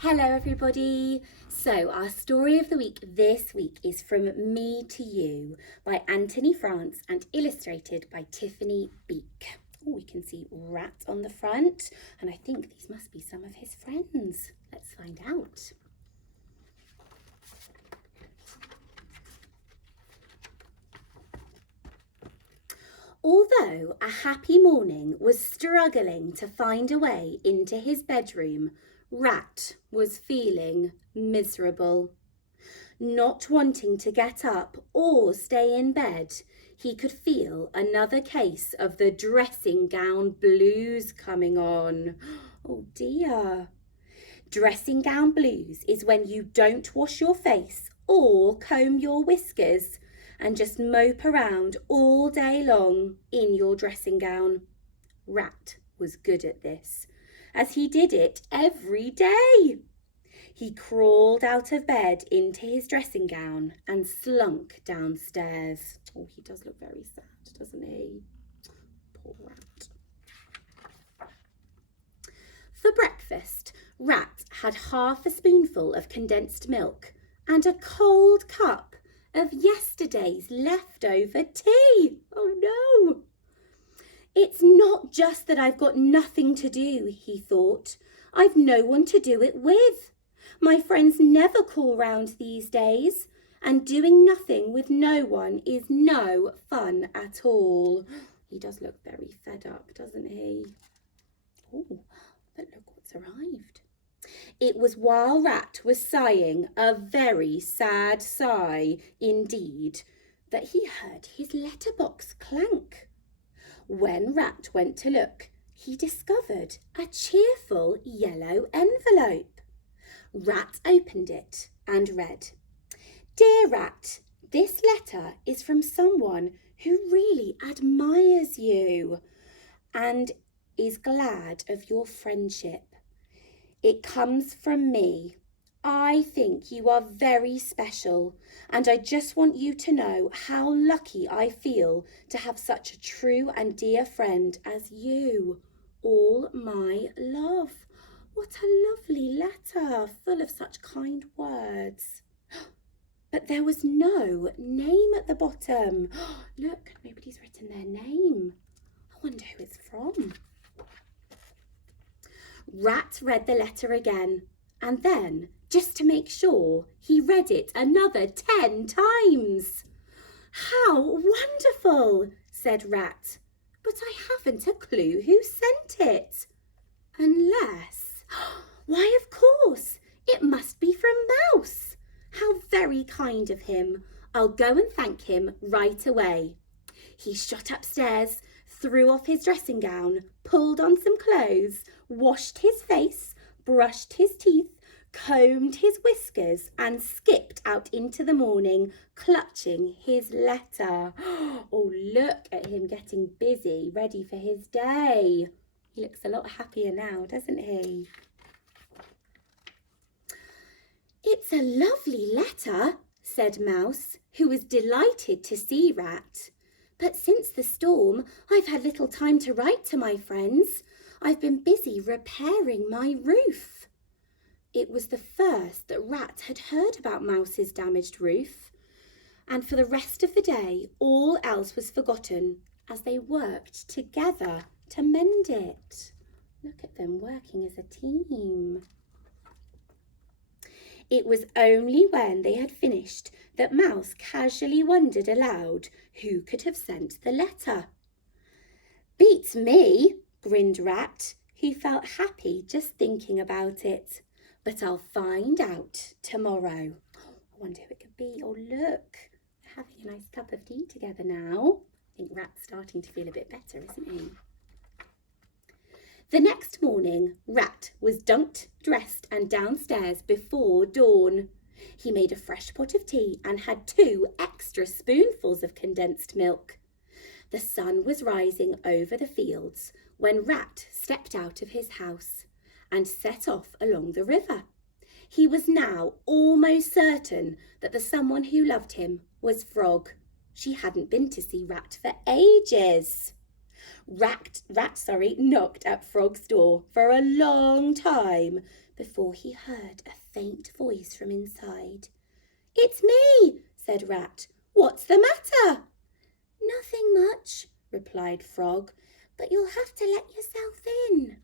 Hello everybody! So our story of the week this week is From Me to You by Anthony France and illustrated by Tiffany Beak. Oh, we can see Rat on the front and I think these must be some of his friends. Let's find out. Although a happy morning was struggling to find a way into his bedroom, Rat was feeling miserable. Not wanting to get up or stay in bed, he could feel another case of the dressing gown blues coming on. Oh dear. Dressing gown blues is when you don't wash your face or comb your whiskers and just mope around all day long in your dressing gown. Rat was good at this, as he did it every day. He crawled out of bed into his dressing gown and slunk downstairs. Oh, he does look very sad, doesn't he? Poor Rat. For breakfast, Rat had half a spoonful of condensed milk and a cold cup of yesterday's leftover tea. Oh no! It's not just that I've got nothing to do, he thought. I've no one to do it with. My friends never call round these days, and doing nothing with no one is no fun at all. He does look very fed up, doesn't he? Oh, but look what's arrived. It was while Rat was sighing a very sad sigh indeed that he heard his letterbox clank. When Rat went to look, he discovered a cheerful yellow envelope. Rat opened it and read, "Dear Rat, this letter is from someone who really admires you and is glad of your friendship. It comes from me. I think you are very special, and I just want you to know how lucky I feel to have such a true and dear friend as you. All my love." What a lovely letter, full of such kind words. But there was no name at the bottom. Look, nobody's written their name. I wonder who it's from. Rat read the letter again, and then, just to make sure, he read it another 10 times. "How wonderful," said Rat. "But I haven't a clue who sent it. Unless, why, of course, it must be from Mouse. How very kind of him. I'll go and thank him right away." He shot upstairs, threw off his dressing gown, pulled on some clothes, washed his face, brushed his teeth, combed his whiskers and skipped out into the morning, clutching his letter. Oh, look at him getting busy, ready for his day. He looks a lot happier now, doesn't he? "It's a lovely letter," said Mouse, who was delighted to see Rat. "But since the storm, I've had little time to write to my friends. I've been busy repairing my roof." It was the first that Rat had heard about Mouse's damaged roof, and for the rest of the day all else was forgotten as they worked together to mend it. Look at them working as a team. It was only when they had finished that Mouse casually wondered aloud who could have sent the letter. "Beats me," grinned Rat, who felt happy just thinking about it. "But I'll find out tomorrow." I wonder who it could be. Oh, look, they're having a nice cup of tea together now. I think Rat's starting to feel a bit better, isn't he? The next morning, Rat was dunked, dressed and downstairs before dawn. He made a fresh pot of tea and had 2 extra spoonfuls of condensed milk. The sun was rising over the fields when Rat stepped out of his house and set off along the river. He was now almost certain that the someone who loved him was Frog. She hadn't been to see Rat for ages. Rat knocked at Frog's door for a long time before he heard a faint voice from inside. "It's me," said Rat. "What's the matter?" "Nothing much," replied Frog, "but you'll have to let yourself in."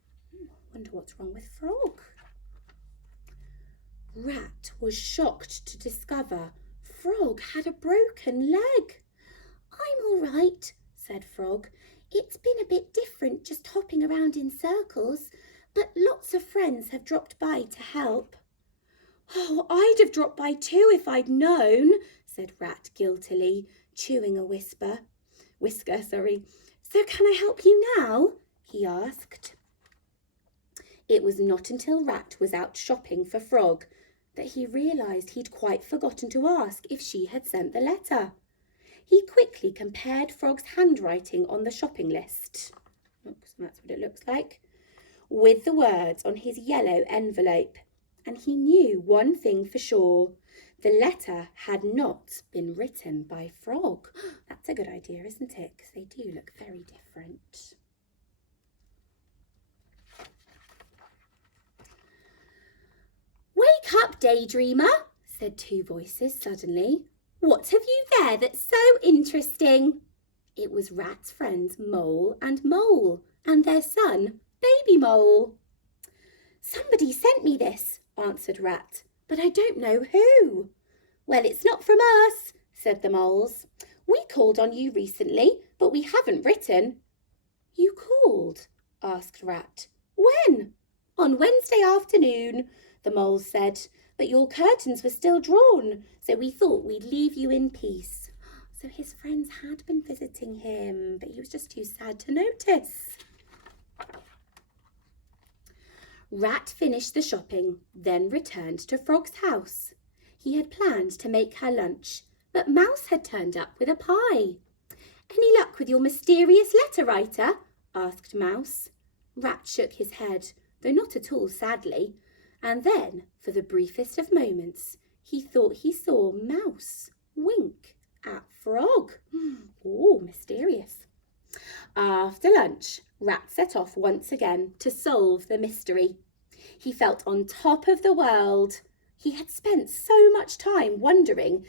Wonder what's wrong with Frog. Rat was shocked to discover Frog had a broken leg. "I'm all right," said Frog. "It's been a bit different just hopping around in circles, but lots of friends have dropped by to help." "Oh, I'd have dropped by too if I'd known," said Rat guiltily, chewing a whisker. "So can I help you now?" he asked. It was not until Rat was out shopping for Frog that he realised he'd quite forgotten to ask if she had sent the letter. He quickly compared Frog's handwriting on the shopping list, that's what it looks like, with the words on his yellow envelope, and he knew one thing for sure. The letter had not been written by Frog. That's a good idea, isn't it? Because they do look very different. "Wake up, daydreamer," said two voices suddenly. "What have you there that's so interesting?" It was Rat's friends Mole and Mole and their son, Baby Mole. "Somebody sent me this," answered Rat, "but I don't know who." "Well, it's not from us," said the moles. "We called on you recently, but we haven't written." "You called?" asked Rat. "When?" "On Wednesday afternoon," the moles said, "but your curtains were still drawn, so we thought we'd leave you in peace." So his friends had been visiting him, but he was just too sad to notice. Rat finished the shopping, then returned to Frog's house. He had planned to make her lunch, but Mouse had turned up with a pie. "Any luck with your mysterious letter writer?" asked Mouse. Rat shook his head, though not at all sadly, and then, for the briefest of moments, he thought he saw Mouse wink at Frog. Oh, mysterious. After lunch, Rat set off once again to solve the mystery. He felt on top of the world. He had spent so much time wondering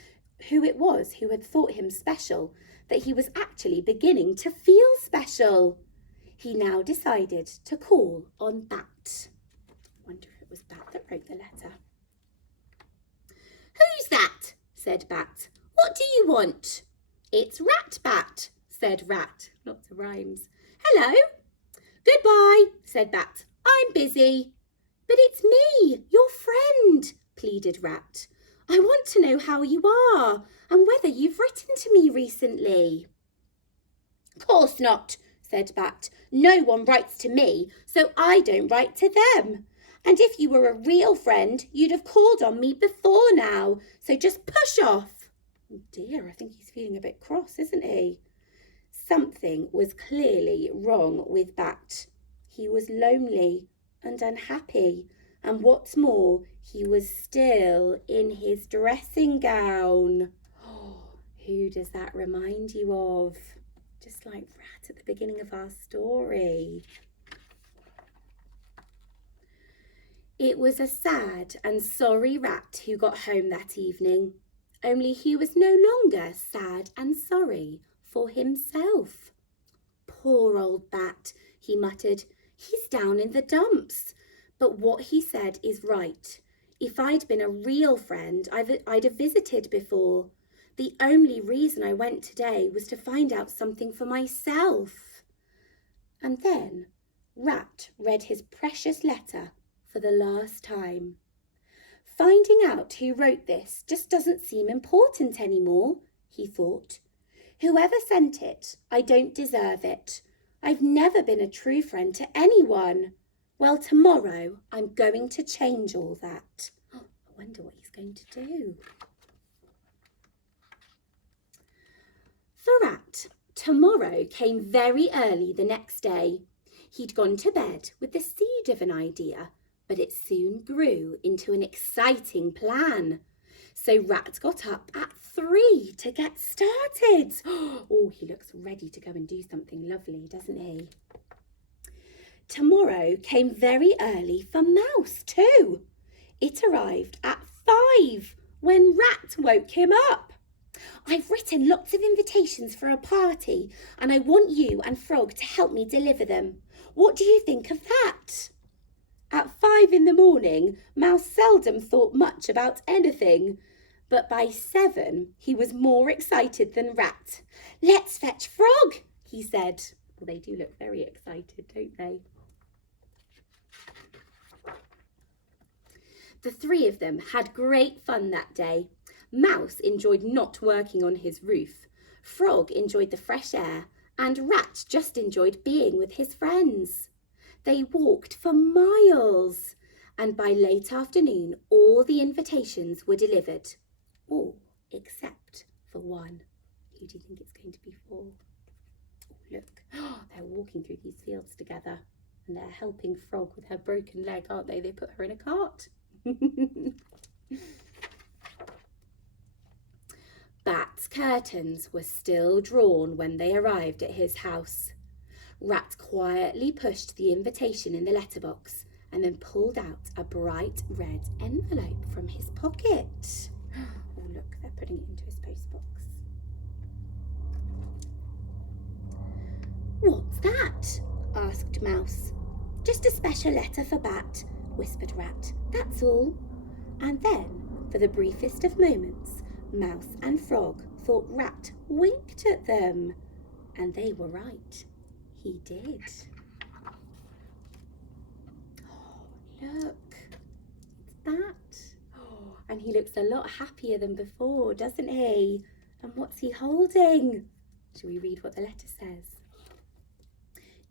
who it was who had thought him special that he was actually beginning to feel special. He now decided to call on Bat. Wonder if it was Bat that wrote the letter. "Who's that?" said Bat. "What do you want?" "It's Rat Bat," said Rat. Lots of rhymes. "Hello." "Goodbye," said Bat. "I'm busy." "But it's me, your friend," pleaded Rat. "I want to know how you are and whether you've written to me recently." "Course not," said Bat. "No one writes to me, so I don't write to them. And if you were a real friend, you'd have called on me before now, so just push off." Oh dear, I think he's feeling a bit cross, isn't he? Something was clearly wrong with Bat. He was lonely and unhappy, and what's more, he was still in his dressing gown. Who does that remind you of? Just like Rat at the beginning of our story. It was a sad and sorry Rat who got home that evening, only he was no longer sad and sorry for himself. "Poor old Bat," he muttered. "He's down in the dumps. But what he said is right. If I'd been a real friend, I'd have visited before. The only reason I went today was to find out something for myself." And then Rat read his precious letter for the last time. Finding out who wrote this just doesn't seem important anymore, he thought. Whoever sent it, I don't deserve it. I've never been a true friend to anyone. Well, tomorrow I'm going to change all that. I wonder what he's going to do. For Rat, tomorrow came very early the next day. He'd gone to bed with the seed of an idea, but it soon grew into an exciting plan. So Rat got up at 3 to get started. Oh, he looks ready to go and do something lovely, doesn't he? Tomorrow came very early for Mouse too. It arrived at 5 when Rat woke him up. I've written lots of invitations for a party and I want you and Frog to help me deliver them. What do you think of that? At 5 in the morning, Mouse seldom thought much about anything. But by 7, he was more excited than Rat. Let's fetch Frog, he said. Well, they do look very excited, don't they? The three of them had great fun that day. Mouse enjoyed not working on his roof. Frog enjoyed the fresh air, and Rat just enjoyed being with his friends. They walked for miles, and by late afternoon, all the invitations were delivered. All except for one. Who do you think it's going to be for? Oh, look, they're walking through these fields together, and they're helping Frog with her broken leg, aren't they? They put her in a cart. Bat's curtains were still drawn when they arrived at his house. Rat quietly pushed the invitation in the letterbox and then pulled out a bright red envelope from his pocket. Oh look, they're putting it into his postbox. What's that? Asked Mouse. Just a special letter for Bat, whispered Rat. That's all. And then, for the briefest of moments, Mouse and Frog thought Rat winked at them. And they were right. He did. Oh, look. It's Bat. Oh, and he looks a lot happier than before, doesn't he? And what's he holding? Shall we read what the letter says?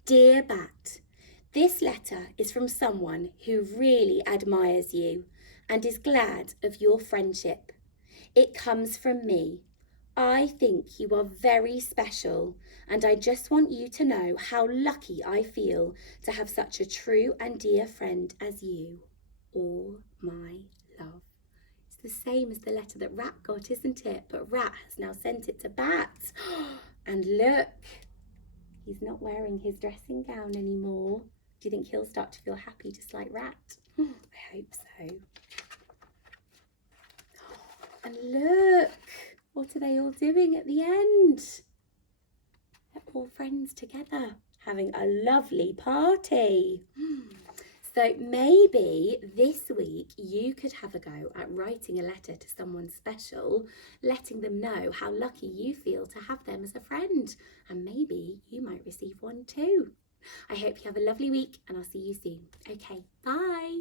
Dear Bat, this letter is from someone who really admires you and is glad of your friendship. It comes from me. I think you are very special, and I just want you to know how lucky I feel to have such a true and dear friend as you. All my love. It's the same as the letter that Rat got, isn't it? But Rat has now sent it to Bat. And look, he's not wearing his dressing gown anymore. Do you think he'll start to feel happy just like Rat? I hope so. And look, what are they all doing at the end? They're all friends together, having a lovely party. So maybe this week you could have a go at writing a letter to someone special, letting them know how lucky you feel to have them as a friend. And maybe you might receive one too. I hope you have a lovely week and I'll see you soon. Okay, bye.